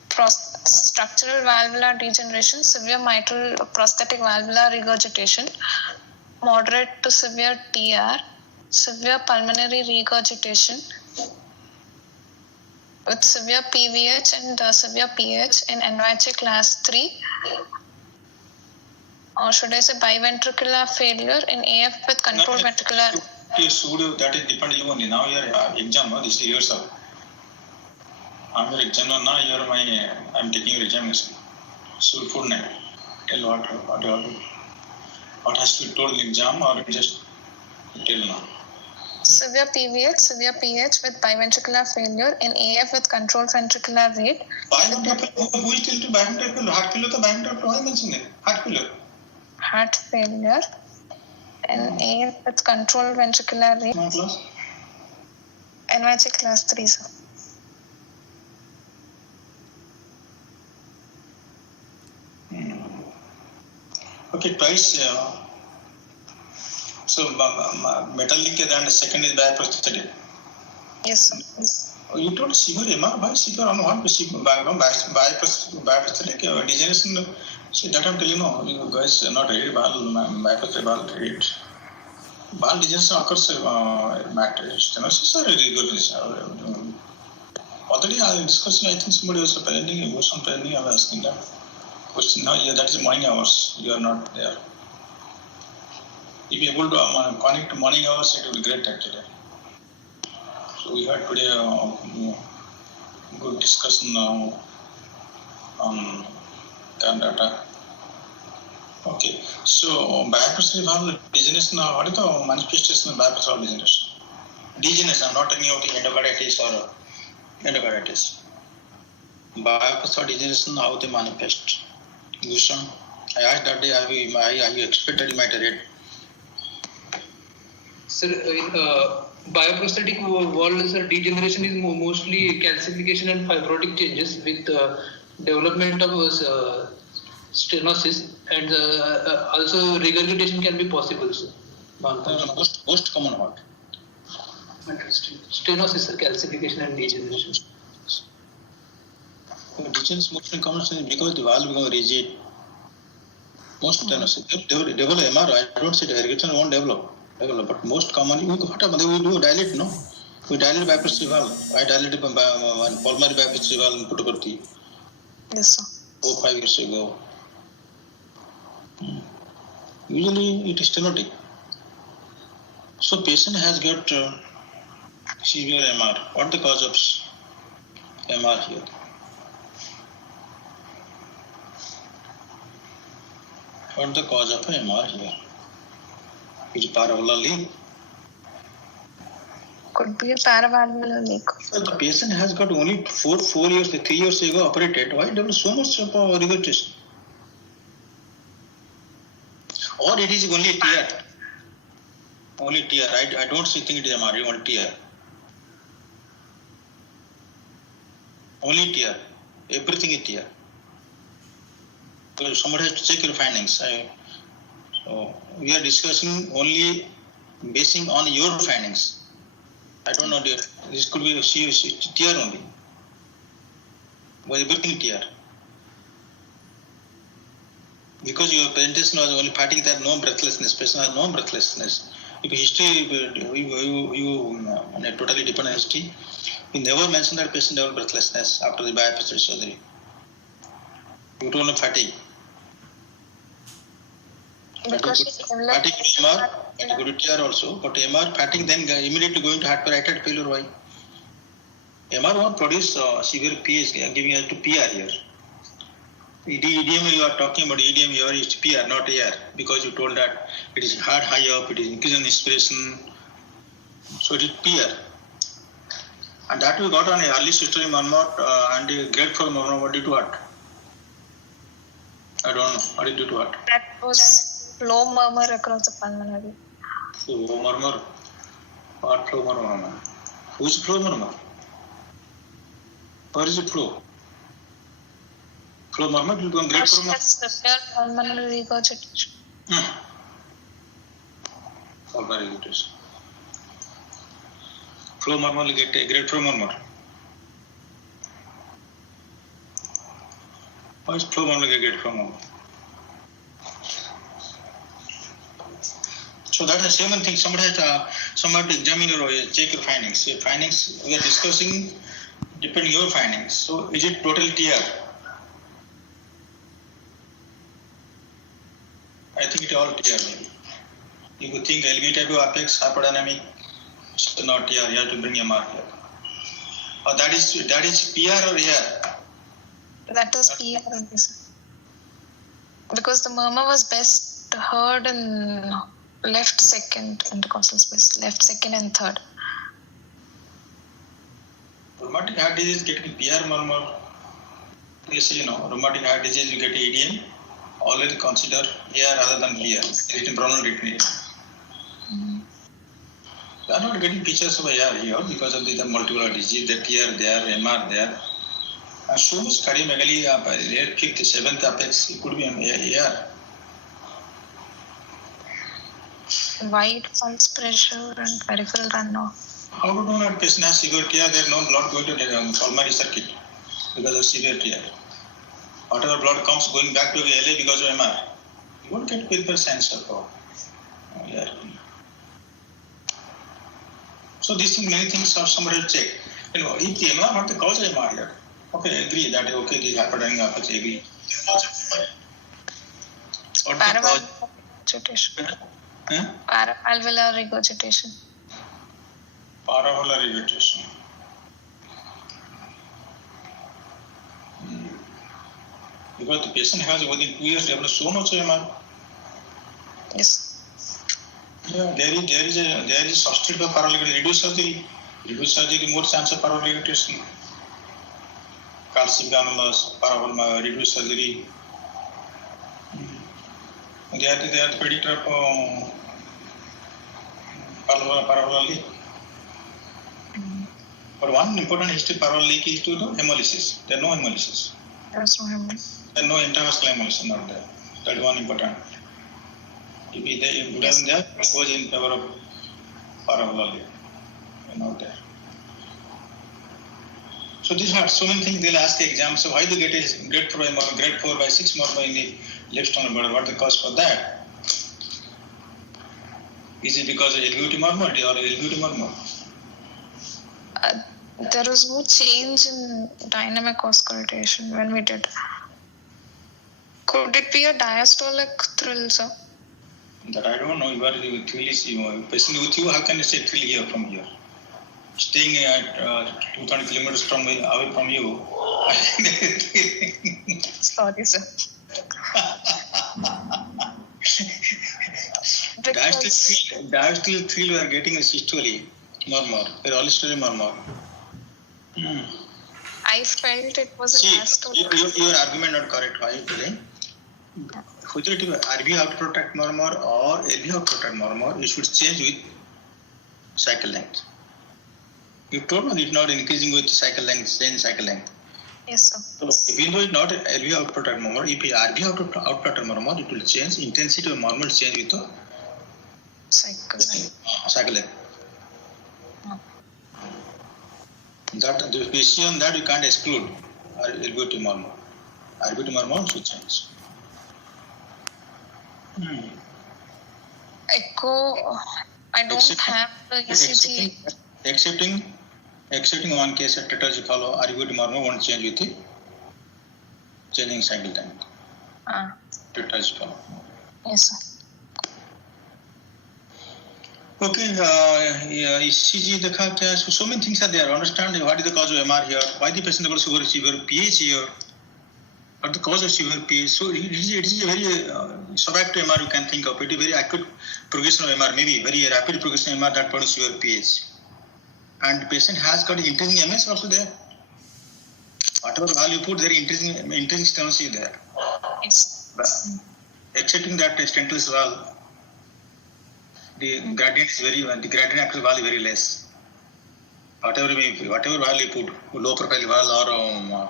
structural valvular degeneration, severe mitral prosthetic valvular regurgitation, moderate to severe TR, severe pulmonary regurgitation with severe PVH and severe PH in NYHA class 3, or should I say biventricular failure in AF with controlled ventricular. That is depend you only. Now your exam, no? This is yourself. I'm your examiner now. I'm taking your examination. So full name. Tell what has to be told in exam or just tell now. Severe PVH, severe PH with biventricular failure in AF with controlled ventricular rate. Biventricular, who is still to biventricular? Heart failure to biventricular, why mention it? Heart failure. Heart failure in AF with controlled ventricular rate. NYHA class 3, sir. Okay, twice So metallic and second is bioprosthetic. Yes, sir. You told severe MR, why severe? Bioprosthetic degeneration. See, that I'm telling you, you guys are not ready. Bioprosthetic ball read. Ball degeneration occurs stenosis or regurgitation. Already I was discussing, I think somebody was training, I was asking that question. Now, yeah, that is morning hours. You are not there. If you are able to connect morning hours, it will be great actually. So we had today a good discussion on data. Okay, so bioprosthetic valve degeneration, what is the manifestation of bioprosthetic degeneration? Degeneration, I'm not talking about endocarditis or endocarditis. Bioprosthetic degeneration, how they manifest? Bhushan, I asked that day, I expected you might have read. Sir, bioprosthetic valve degeneration is mostly calcification and fibrotic changes with development of stenosis, and also regurgitation can be possible. Sir. Most common what? Stenosis, sir, calcification and degeneration. Degeneration most common because the valve becomes rigid. Most stenosis. Develop MR, I don't say the regurgitation won't develop, but most commonly we do dilate, no? We dilate bioprosthetic valve. I dilated pulmonary bioprosthetic valve in Puttaparthi. Yes, sir. 4-5 years ago. Usually it is stenotic. So patient has got severe MR. What the cause of MR here? What the cause of MR here? Is it paravalvular leak? Could be a paravalvular leak. So the patient has got only 3 years ago operated. Why develop so much of regurgitation? Or it is only tear. Only tear. I don't think it is MR, only tear. Only tear. Everything is tear. So somebody has to check your findings. So we are discussing only basing on your findings. I don't know, dear. This could be a tear only. But everything tear. Because your presentation was only fatigue, that no breathlessness, patient has no breathlessness. If history, you totally depend on history, you never mention that patient developed breathlessness after the bypass surgery. You don't know fatigue. Because fatigue MR, good TR also, but MR fatigue then immediately going to heart failure. Why? MR won't produce severe PS, giving us to PR here. EDM you are talking about, EDM here is PR, not AR, because you told that it is heart high up, it is increase in inspiration, so it is PR. And that we got on a early systolic murmur and a grade 4 murmur. What did you do what? I don't know. What did you do what? that was low murmur across the pulmonary. Flow murmur? What flow murmur? Whose flow murmur? Where is it flow? Flow murmur will become grade 4 murmur. Severe pulmonary regurgitation. Pulmonary regurgitation. Flow murmur will get a grade 4 murmur. Why is flow murmur get grade 4 murmur? So that is the same thing. Somebody has to examine your, check your findings. Your findings we are discussing depending on your findings. So is it totally TR? I think it all TR maybe. You could think LV type of apex hyperdynamic, so not TR. You have to bring MR here. Or that is PR or AR? That is PR only, sir. Because the murmur was best heard in left second intercostal space, left second and third. Rheumatic heart disease getting PR murmur. You say, rheumatic heart disease you get EDM. Always consider AR rather than PR. Retinal retinal. We are not getting features of AR here because of the multiple disease, the TR there, MR there. And so much cardiomegaly, 5th, 7th apex, it could be an AR. wide pulse pressure and peripheral runoff. How to know that patient has severe TIA? There is no blood going to the pulmonary circuit because of severe TIA. Whatever blood comes going back to the LA because of MR, you won't get peripheral sense of yeah. So these things, many things are somebody to check. If the MR not the cause of MR here. Okay, agree that okay, this happening, agree. Paravalvular regurgitation. Paravalvular regurgitation. Paravalvular regurgitation. Because the patient has within 2 years developed so much MR. Yes. Yeah, there is substitute for paravalvular reduced surgery. Reduced surgery more chance of paravalvular regurgitation. Calcium granules, paravalvular reduced surgery. They are the predictor of paravalvular leak. But one important history of paravalvular leak is to the hemolysis. There are no hemolysis. There is no hemolysis. There are no intravascular hemolysis not there. That is one important. If it doesn't there, it goes in favor of paravalvular leak. Not there. So these are so many things they'll ask the exam. So why do you get a grade 4 by 6 more in the left sternal border? What is the cause for that? Is it because of LVOT murmur or LVOT murmur? There was no change in dynamic auscultation when we did. Could it be a diastolic thrill, sir? That I don't know. You are the thrill is patient with you. How can you say thrill here from here? Staying at 230 kilometers away from you. Sorry, sir. Diastolic thrill we are getting a systole murmur, a olistole murmur. I felt it was a diastolic. Your argument not correct. Why are you telling? Whether it is RV out protect murmur or LV out protect murmur, you should change with cycle length. You told me it's not increasing with cycle length, change cycle length. Yes, sir. So even though it's not LV out protect murmur, if it RV out protect murmur, it will change intensity of murmur change with the cycle length. That the based on that you can't exclude LVOT murmur. RVOT murmur should change. Echo, I don't have the ECG. Excepting one case at tetralogy follow, RVOT murmur won't change with the changing cycle time. Tetralogy follow. Yes, sir. Okay, ECG देखा क्या? So many things are there. Understand what is the cause of MR here? Why the patient got severe pH here? What the cause of severe pH? So it is a very subacute MR you can think of. It is very acute progression of MR, maybe very rapid progression of MR that produces severe pH. And the patient has got increasing MS also there. Whatever value you put, there is increasing stenosis there. Yes. But excepting that stentless valve, the gradient is gradient across valve is very less. Whatever valve you put, low profile valve or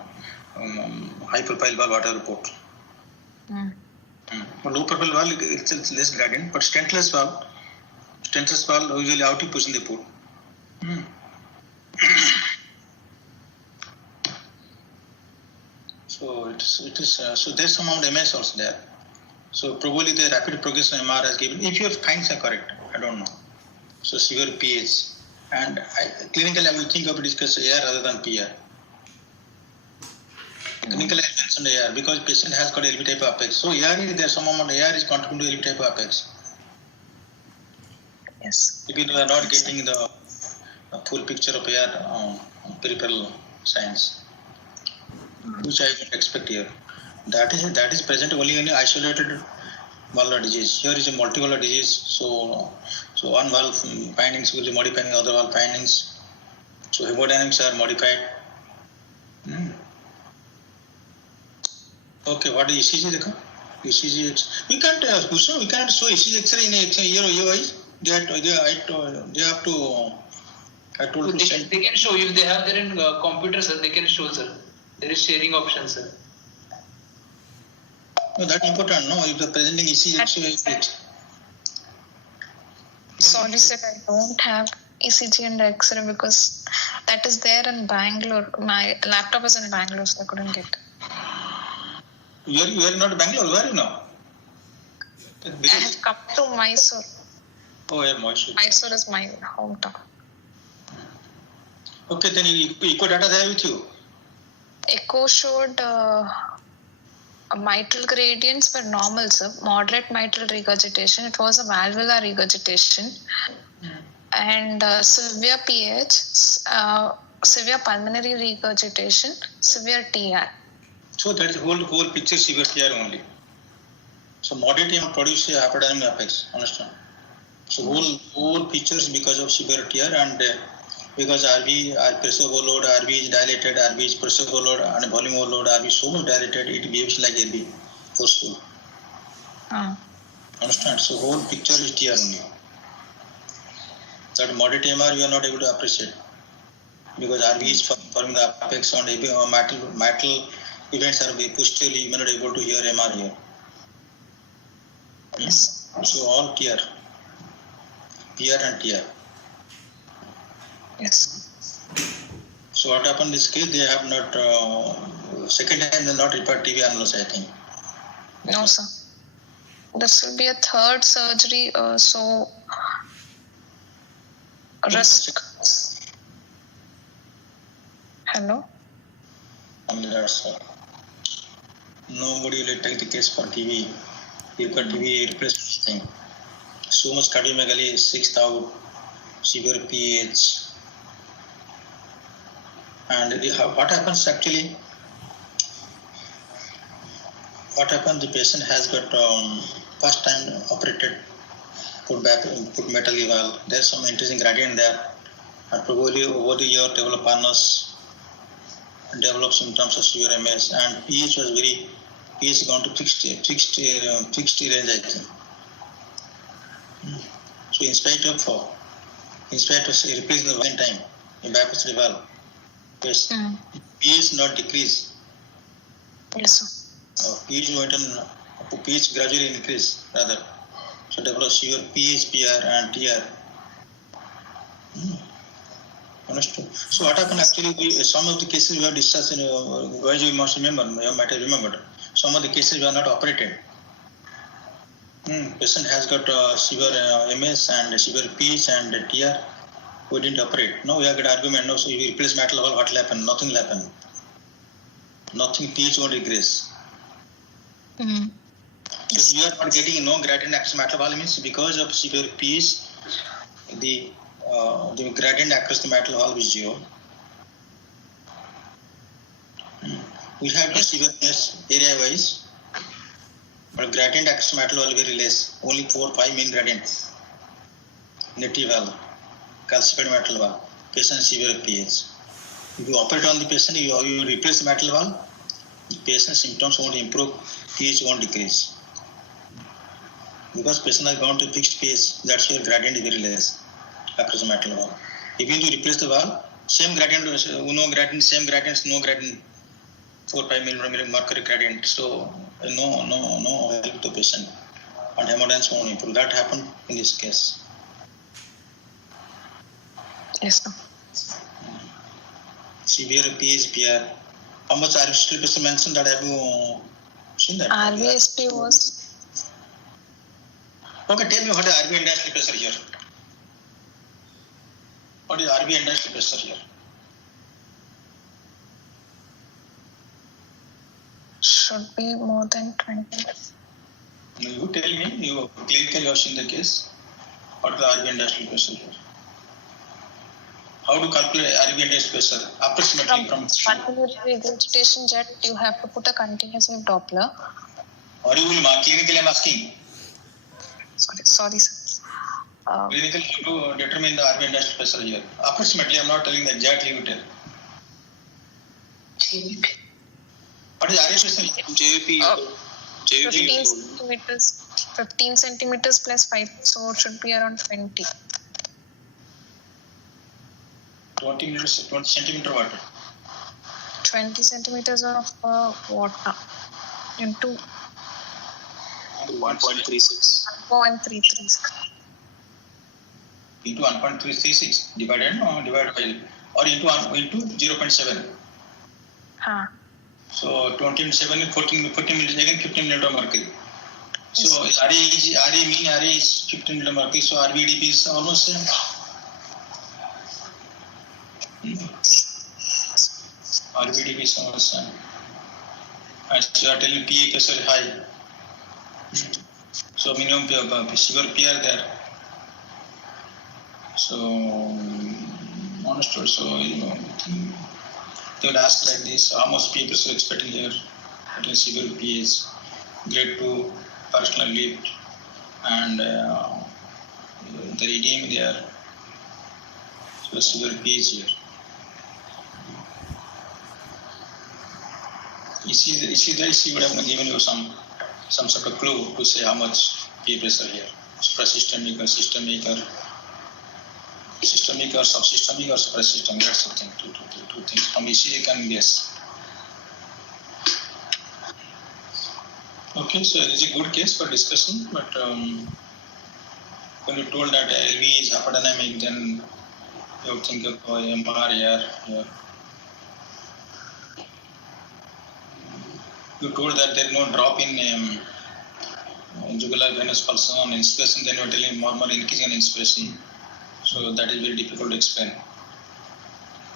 high profile valve, whatever you put. Low profile valve it's less gradient, but stentless valve usually out position they put. So it is so there's some amount of MS also there. So probably the rapid progression MR has given, if your findings are correct, I don't know. So severe pH, and clinically I will think of discuss AR rather than PR. Clinically I mentioned AR because patient has got LV type of apex. So AR there's some amount of AR is contributing to LV type of apex. Yes. If you are not getting the full picture of AR peripheral signs, which I don't expect here. That is present only in isolated valvular disease. Here is a multivalvular disease, so one valve findings will be modifying other valve findings. So hemodynamics are modified. Okay, what is ECG? ECG. We can't show ECG X-ray in a year wise. They have to. They can show if they have their computer, sir. They can show, sir. There is sharing option, sir. No, that's important. No, if the presenting ECG, Sorry, sir, I don't have ECG and X-ray because that is there in Bangalore. My laptop is in Bangalore, so I couldn't get. You are not Bangalore. Where are you now? I have come to Mysore. Oh, yeah, Mysore. Mysore is my hometown. Okay, then echo data there with you. Echo showed mitral gradients were normal, sir. Moderate mitral regurgitation. It was a valvular regurgitation. And severe PH, severe pulmonary regurgitation, severe TR. So that is whole picture severe TR only. So moderate TR produce hyperdynamic apex, understand? So whole pictures because of severe TR and because RV, pressure overload, RV is dilated, RV is pressure overload and volume overload, RV is so much dilated, it behaves like LV, forceful. Understand? So whole picture is TR only. That moderate MR you are not able to appreciate because RV is forming the apex and mitral events are posteriorly, you are not able to hear MR here. Yes. So all TR, PR and TR. Yes. So what happened in this case? They have not, second time they not required TV analysis, I think. No, sir. This will be a third surgery, so risk. Hello? Nobody will take the case for TV. You got TV replacement thing. So much cardiomegaly, 6th out, severe PH. And what happens actually? What happens? The patient has got first time operated, put metal valve. There's some interesting gradient there, and probably over the year develop harness, develop symptoms of severe MS, and pH was pH gone to fixed range, I think. So in spite of replacing the one time in bypass valve, pH not decrease. Yes, sir. pH went on, pH gradually increase rather. So develop severe pH, PR and TR. Understood. So what happened actually, some of the cases we have discussed, guys, you must remember, you might have remembered, some of the cases were not operated. Patient has got severe MS and severe pH and TR. We didn't operate. Now we have got argument. No, so if you replace metal valve, what will happen? Nothing will happen. Nothing. pH won't decrease. So if you are not getting no gradient across metal valve means because of severe pH, the gradient across the metal valve is 0. We have the severe MS area wise, but gradient across metal valve is very less. Only 4-5 main gradients. Native valve, calcified metal valve, patient severe pH. If you operate on the patient, you replace the metal valve, the patient symptoms won't improve, pH won't decrease. Because patient has gone to fixed pH, that's where gradient is very less across the metal valve. Even if you replace the valve, same gradient, no gradient, 4-5 mm mercury gradient, so no help to patient. And hemodynamics won't improve. That happened in this case. Yes, sir. Severe pH, PR. How much RVSP mentioned that? Have you seen that? RVSP was. Okay, tell me what is RV and pressure here. What is RV and pressure here? Should be more than 20. You tell me, you clinically have seen the case. What is the RV and pressure here? How to calculate RV and pressure? Approximately from pulmonary regurgitation jet, you have to put a continuous wave Doppler. Or you will clinically I'm asking. Sorry, sir. Clinically to determine the RV and pressure here. Approximately, I'm not telling the exactly you tell. What is RV pressure? JVP. 15 centimeters plus 5, so it should be around 20. 20 centimeter water. 20 centimeters of water into 1.36. 1.336. into 1.336 divided by or into 0.7. So 20 into 7 is 14 minutes again 15 minutes of mercury. So RA is 15 minutes of mercury. So RBDP is almost same. RBDP is almost same. As you are telling, PA is high. So minimum sugar PR there. So honest, so they would ask like this: how much people are expecting here? Between severe PH, grade 2, personal lift, and the redeem there. So severe PH here. You see, would have given you some sort of clue to say how much P pressure here. Suprasystemic or systemic or subsystemic or suprasystemic. That's the thing. Two things. From ECG you can guess. Okay, so it is a good case for discussion, but when you told that LV is hyperdynamic, then you think of MR here. You told that there is no drop in jugular venous pulse on inspiration, then you are telling more increasing in inspiration. So that is very difficult to explain.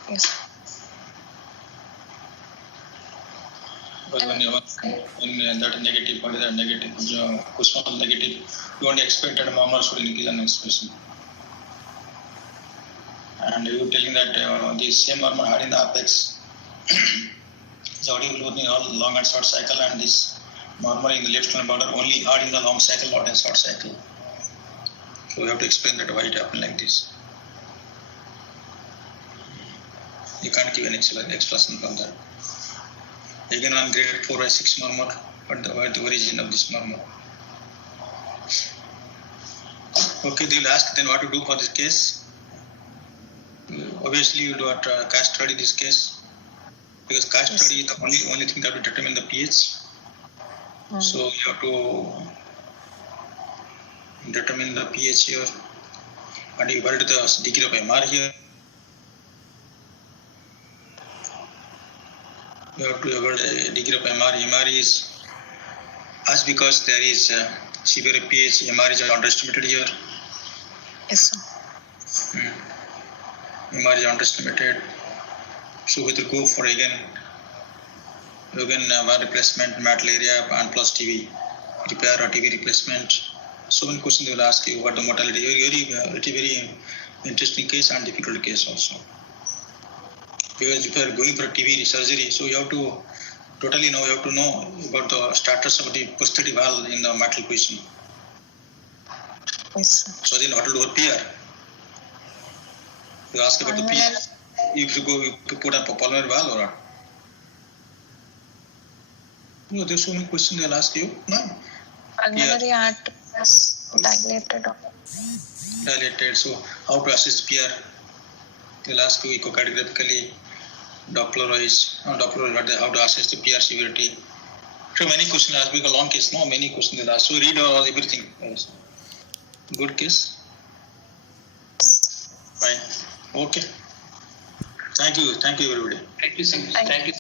Yes. Because when that negative, what is that negative? Pushpagiri negative, you only expect that murmur should increase in inspiration. And you are telling that the same murmur had in the apex. is audible in all long and short cycle, and this murmur in the left sternal border only heard in the long cycle, not in short cycle. So we have to explain that why it happened like this. You can't give an explanation from that. Again on grade 4 by 6 murmur, what the origin of this murmur? Okay, they will ask then what to do for this case. Obviously, you do a cast study this case, because cast study is the only thing that will determine the pH. So you have to determine the pH here, and you evaluate the degree of MR here. You have to evaluate the degree of MR. MR is, as because there is severe pH, MR is underestimated here. Yes, sir. MR is underestimated. So we will go for again replacement, metal area and plus TV, repair or TV replacement. So many questions they will ask you, what the mortality. Very interesting case and difficult case also. Because if you are going for a TV surgery, so you have to totally know, you have to know about the status of the prosthetic valve in the metal position. Yes, sir. So then what to do for PR? You ask about the PR. If you put up a pulmonary valve or not? No, there's so many questions they'll ask you. No. Pulmonary arteries dilated. Dilated. So how to assess PR? They'll ask you echocardiographically, Doppler-wise, how to assess the PR severity. So many questions asked, because long case, many questions they'll ask. So read all everything. Yes. Good case. Fine. Okay. Thank you everybody. Thank you so much. Thank you.